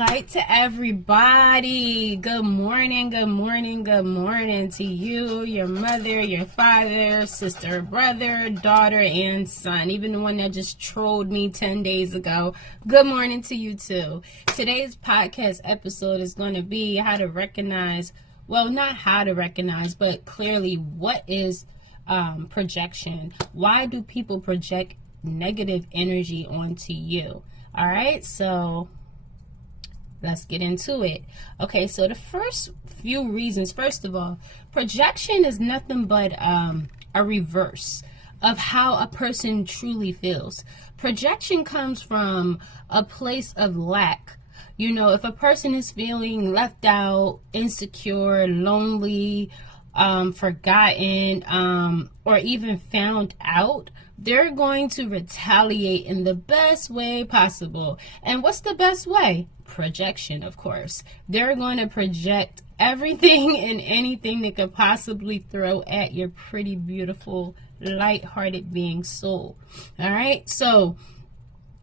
light to everybody. Good morning, good morning, good morning to you, your mother, your father, sister, brother, daughter, and son. Even the one that just trolled me 10 days ago. Good morning to you too. Today's podcast episode is going to be how to recognize, well, not how to recognize, but clearly what is projection. Why do people project negative energy onto you? All right, so let's get into it. Okay, so the first few reasons, first of all, projection is nothing but a reverse of how a person truly feels. Projection comes from a place of lack. You know, if a person is feeling left out, insecure, lonely, forgotten, or even found out, they're going to retaliate in the best way possible. And what's the best way? Projection, of course. They're going to project everything and anything they could possibly throw at your pretty, beautiful, light-hearted being soul. All right, so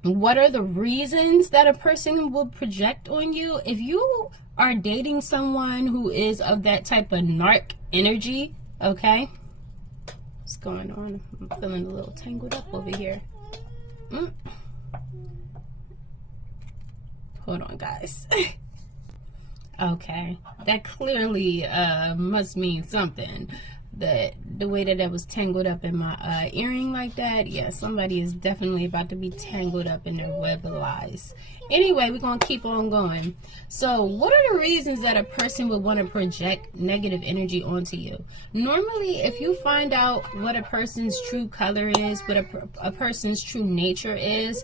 what are the reasons that a person will project on you? If you are dating someone who is of that type of narc energy, okay? What's going on? I'm feeling a little tangled up over here. Hold on, guys. Okay, that clearly must mean something. The way that was tangled up in my earring like that, yeah, somebody is definitely about to be tangled up in their web of lies. Anyway, we're going to keep on going. So what are the reasons that a person would want to project negative energy onto you? Normally, if you find out what a person's true color is, what a person's true nature is,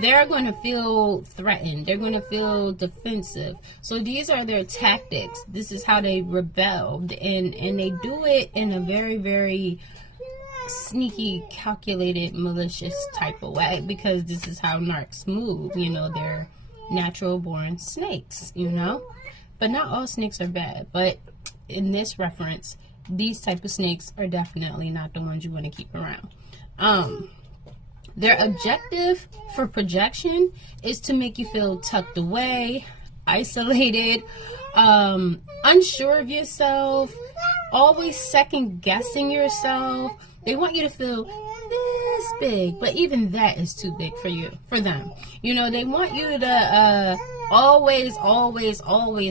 they're going to feel threatened. They're going to feel defensive. So these are their tactics. This is how they rebelled. And they do it in a very, very sneaky, calculated, malicious type of way, because this is how narcs move. You know, they're natural born snakes, you know. But not all snakes are bad. But in this reference, these type of snakes are definitely not the ones you want to keep around. Their objective for projection is to make you feel tucked away, isolated, unsure of yourself, always second guessing yourself. They want you to feel this big, but even that is too big for them. You know, they want you to always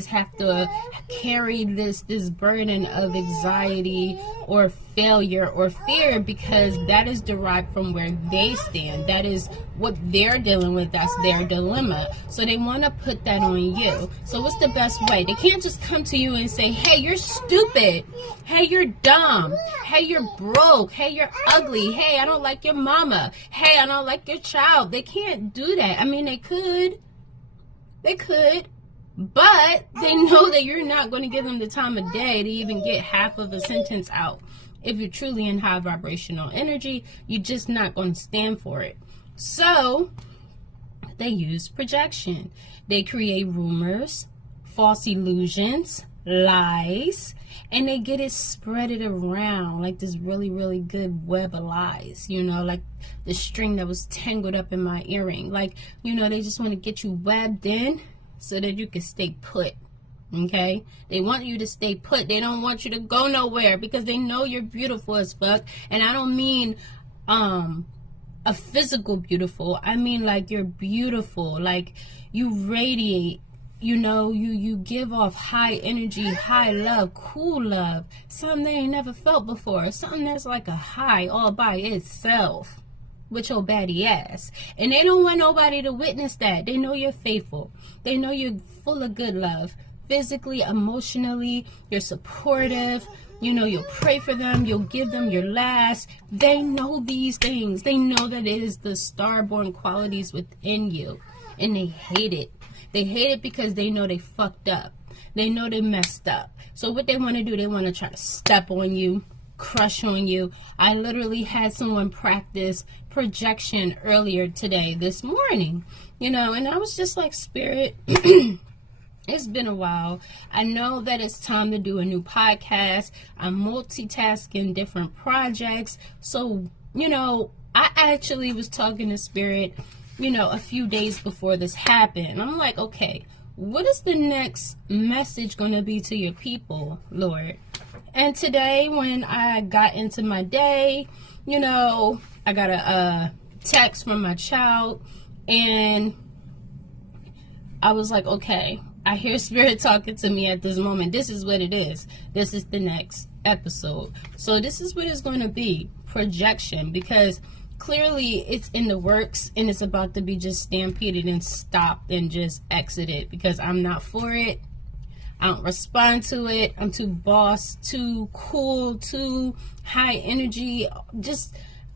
have to carry this burden of anxiety or failure or fear, because that is derived from where they stand. That is what they're dealing with. That's their dilemma. So they want to put that on you. So what's the best way? They can't just come to you and say, hey, you're stupid. Hey, you're dumb. Hey, you're broke. Hey, you're ugly. Hey, I don't like your mama. Hey, I don't like your child. They can't do that. I mean, they could, but they know that you're not going to give them the time of day to even get half of a sentence out. If you're truly in high vibrational energy, you're just not going to stand for it. So they use projection. They create rumors, false illusions, lies, and they get it spreaded around like this really, really good web of lies, you know, like the string that was tangled up in my earring. Like, you know, they just want to get you webbed in so that you can stay put. Okay, they want you to stay put. They don't want you to go nowhere, because they know you're beautiful as fuck. And I don't mean a physical beautiful. I mean like you're beautiful, like you radiate. You know, you give off high energy, high love, cool love, something they ain't never felt before, something that's like a high all by itself with your baddie ass. And they don't want nobody to witness that. They know you're faithful. They know you're full of good love. Physically, emotionally, you're supportive. You know, you'll pray for them. You'll give them your last. They know these things. They know that it is the star-born qualities within you. And they hate it. They hate it because they know they fucked up. They know they messed up. So what they want to do, they want to try to step on you, crush on you. I literally had someone practice projection earlier today, this morning. You know, and I was just like, Spirit, it's been a while. I know that it's time to do a new podcast. I'm multitasking different projects. So, you know, I actually was talking to Spirit, you know, a few days before this happened. I'm like, okay, what is the next message going to be to your people, Lord? And today, when I got into my day, I got a text from my child, and I was like, okay, I hear Spirit talking to me at this moment. This is what it is. This is the next episode. So this is what it's going to be, projection, because clearly it's in the works and it's about to be just stampeded and stopped and just exited, because I'm not for it. I don't respond to it. I'm too boss, too cool, too high energy.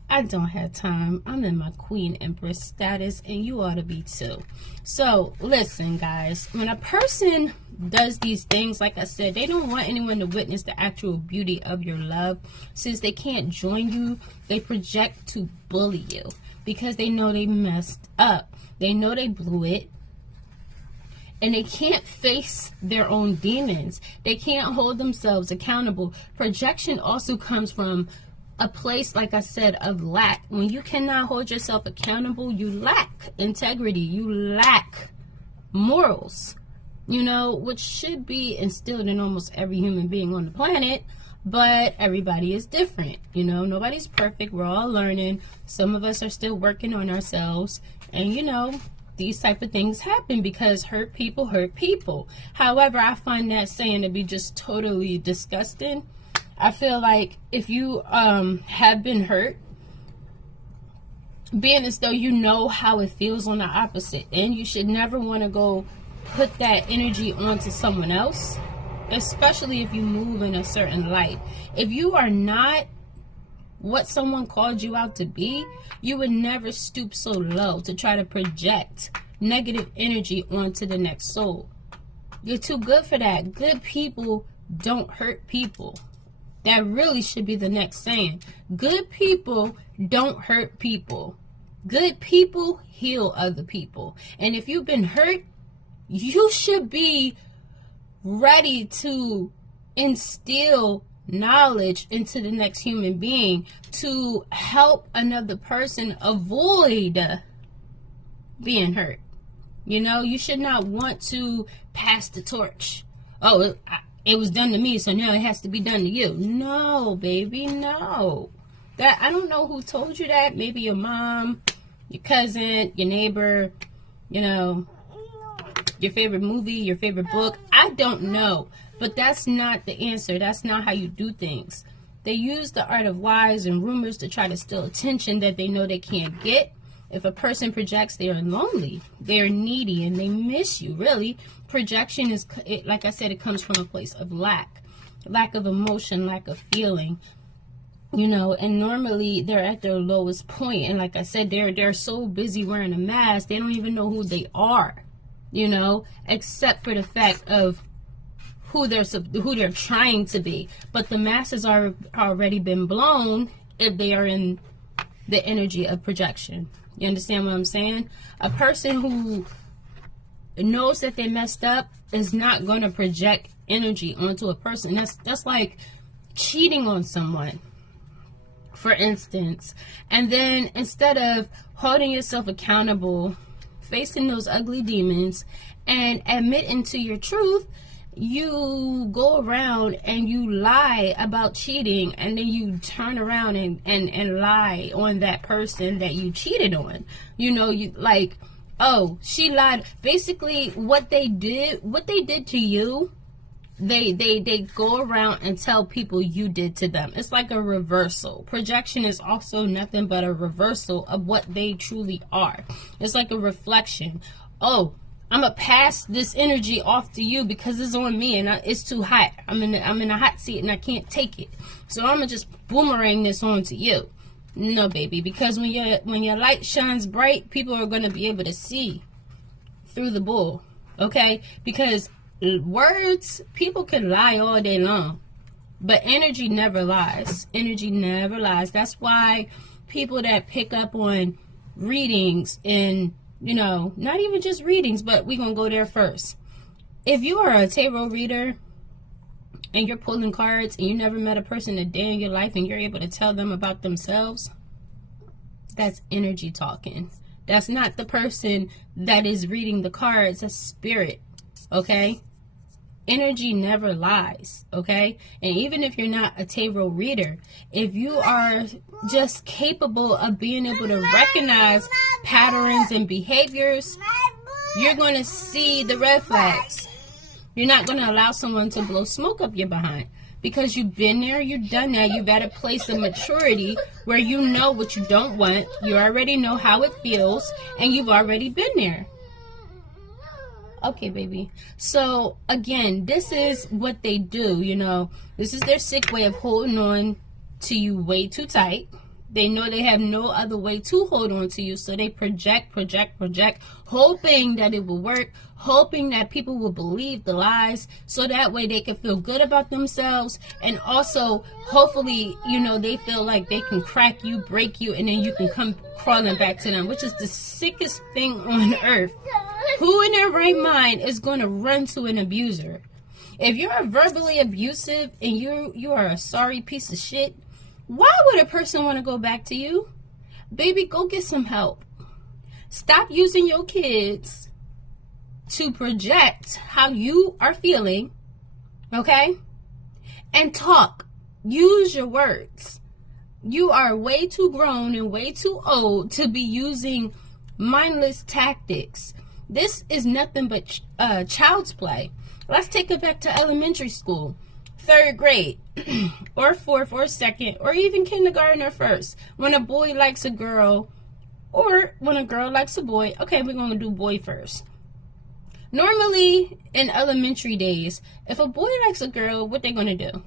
I don't have time. I'm in my Queen Empress status, and you ought to be too. So listen, guys, when a person does these things, like I said, they don't want anyone to witness the actual beauty of your love. Since they can't join you, they project to bully you because they know they messed up. They know they blew it. And they can't face their own demons. They can't hold themselves accountable. Projection also comes from a place, like I said, of lack. When you cannot hold yourself accountable, you lack integrity. You lack morals, which should be instilled in almost every human being on the planet. But everybody is different. Nobody's perfect. We're all learning. Some of us are still working on ourselves. And, these type of things happen because hurt people hurt people. However, I find that saying to be just totally disgusting. I feel like if you have been hurt, being as though you know how it feels on the opposite end, you should never want to go put that energy onto someone else, especially if you move in a certain light. If you are not what someone called you out to be, you would never stoop so low to try to project negative energy onto the next soul. You're too good for that. Good people don't hurt people. That really should be the next saying. Good people don't hurt people. Good people heal other people. And if you've been hurt, you should be ready to instill knowledge into the next human being to help another person avoid being hurt. You should not want to pass the torch. Oh, it was done to me, so now it has to be done to you. No, baby, no. That, I don't know who told you that. Maybe your mom, your cousin, your neighbor, your favorite movie, your favorite book. I don't know. But that's not the answer. That's not how you do things. They use the art of whys and rumors to try to steal attention that they know they can't get. If a person projects, they are lonely. They are needy and they miss you, really. Projection is, like I said, it comes from a place of lack of emotion, lack of feeling. And normally they're at their lowest point. And like I said, they're so busy wearing a mask, they don't even know who they are, except for the fact of who they're trying to be. But the masses are already been blown if they are in the energy of projection. You understand what I'm saying? A person who knows that they messed up is not going to project energy onto a person. That's like cheating on someone, for instance. And then instead of holding yourself accountable, facing those ugly demons, and admitting to your truth, you go around and you lie about cheating, and then you turn around and lie on that person that you cheated on. You like, oh, she lied. Basically, what they did to you, they go around and tell people you did to them. It's like a reversal. Projection is also nothing but a reversal of what they truly are. It's like a reflection. Oh, I'm gonna pass this energy off to you because it's on me and it's too hot. I'm in a hot seat and I can't take it. So I'm gonna just boomerang this on to you. No, baby, because when your light shines bright, people are gonna be able to see through the bull. Okay? Because words, people can lie all day long, but energy never lies. Energy never lies. That's why people that pick up on readings and not even just readings, but we're going to go there first. If you are a tarot reader and you're pulling cards and you never met a person a day in your life and you're able to tell them about themselves, that's energy talking. That's not the person that is reading the cards. That's spirit. okay? Energy never lies, okay? And even if you're not a tarot reader, if you are just capable of being able to recognize patterns and behaviors, you're going to see the red flags. You're not going to allow someone to blow smoke up your behind, because you've been there, you've done that. You've at a place of maturity where you know what you don't want, you already know how it feels, and you've already been there. Okay, baby. So, again, this is what they do, you know. This is their sick way of holding on to you way too tight. They know they have no other way to hold on to you, so they project, hoping that it will work, hoping that people will believe the lies, so that way they can feel good about themselves, and also, hopefully, you know, they feel like they can crack you, break you, and then you can come crawling back to them, which is the sickest thing on earth. Who in their right mind is going to run to an abuser? If you're verbally abusive and you are a sorry piece of shit, why would a person want to go back to you? Baby, go get some help. Stop using your kids to project how you are feeling, okay? And talk. Use your words. You are way too grown and way too old to be using mindless tactics. This is nothing but child's play. Let's take it back to elementary school, 3rd grade, or 4th or 2nd, or even kindergarten or 1st. When a boy likes a girl, or when a girl likes a boy, okay, we're going to do boy first. Normally, in elementary days, if a boy likes a girl, what they going to do?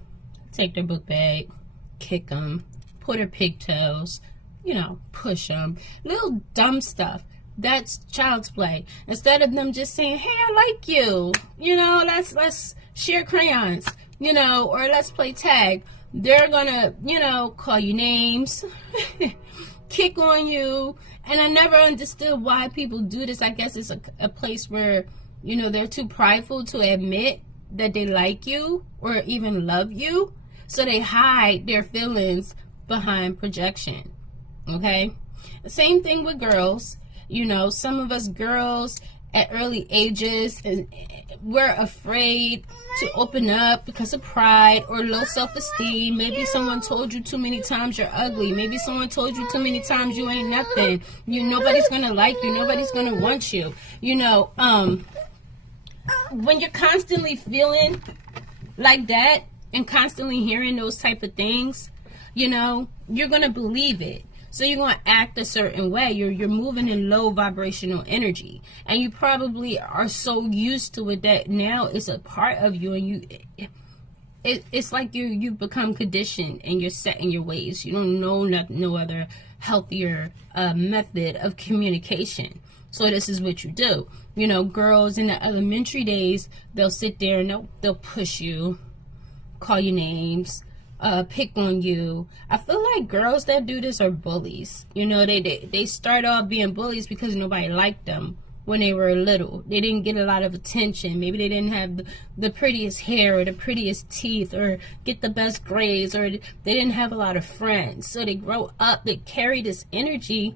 Take their book bag, kick them, pull their pigtails, you know, push them. Little dumb stuff. That's child's play. Instead of them just saying, hey, I like you, you know, let's share crayons, you know, or let's play tag, they're gonna, you know, call you names, kick on you. And I never understood why people do this. I guess it's a place where, you know, they're too prideful to admit that they like you or even love you, so they hide their feelings behind projection. Okay, same thing with girls. You know, some of us girls at early ages, we're afraid to open up because of pride or low self-esteem. Maybe someone told you too many times you're ugly. Maybe someone told you too many times you ain't nothing. Nobody's gonna like you. Nobody's gonna want you. You know, when you're constantly feeling like that and constantly hearing those type of things, you know, you're gonna believe it. So you're going to act a certain way. You're moving in low vibrational energy. And you probably are so used to it that now it's a part of you. And it's like you've become conditioned and you're set in your ways. You don't know no other healthier method of communication. So this is what you do. You know, girls in the elementary days, they'll sit there and they'll push you, call you names, pick on you. I feel like girls that do this are bullies. You know, they start off being bullies because nobody liked them when they were little. They didn't get a lot of attention. Maybe they didn't have the prettiest hair or the prettiest teeth or get the best grades, or they didn't have a lot of friends. So they grow up, they carry this energy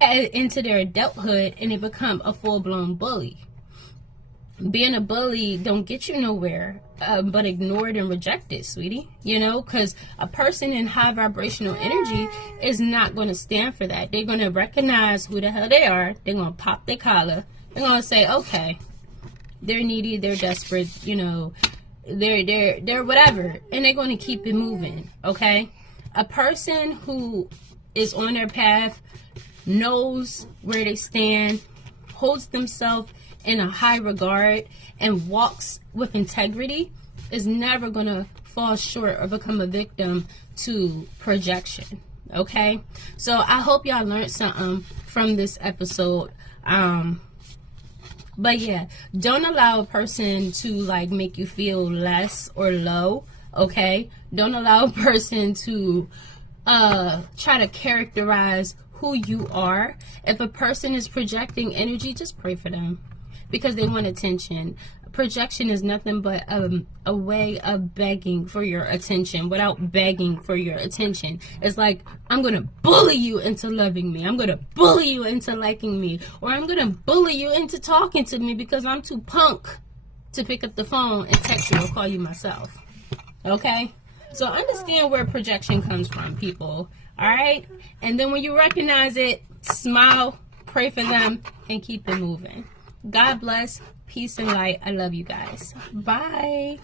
into their adulthood, and they become a full-blown bully. Being a bully don't get you nowhere, but ignored and rejected, sweetie. You know, because a person in high vibrational energy is not going to stand for that. They're going to recognize who the hell they are. They're going to pop their collar. They're going to say, okay, they're needy, they're desperate, you know, they're whatever, and they're going to keep it moving. Okay, a person who is on their path knows where they stand, holds themselves in a high regard, and walks with integrity is never going to fall short or become a victim to projection. Okay, so I hope y'all learned something from this episode. But yeah, don't allow a person to like make you feel less or low. Okay, don't allow a person to try to characterize who you are. If a person is projecting energy, just pray for them, because they want attention. Projection is nothing but a way of begging for your attention without begging for your attention. It's like, I'm going to bully you into loving me. I'm going to bully you into liking me. Or I'm going to bully you into talking to me because I'm too punk. to pick up the phone and text you or call you myself. Okay? So understand where projection comes from, people. All right? And then when you recognize it, smile, pray for them, and keep it moving. God bless. Peace and light. I love you guys. Bye.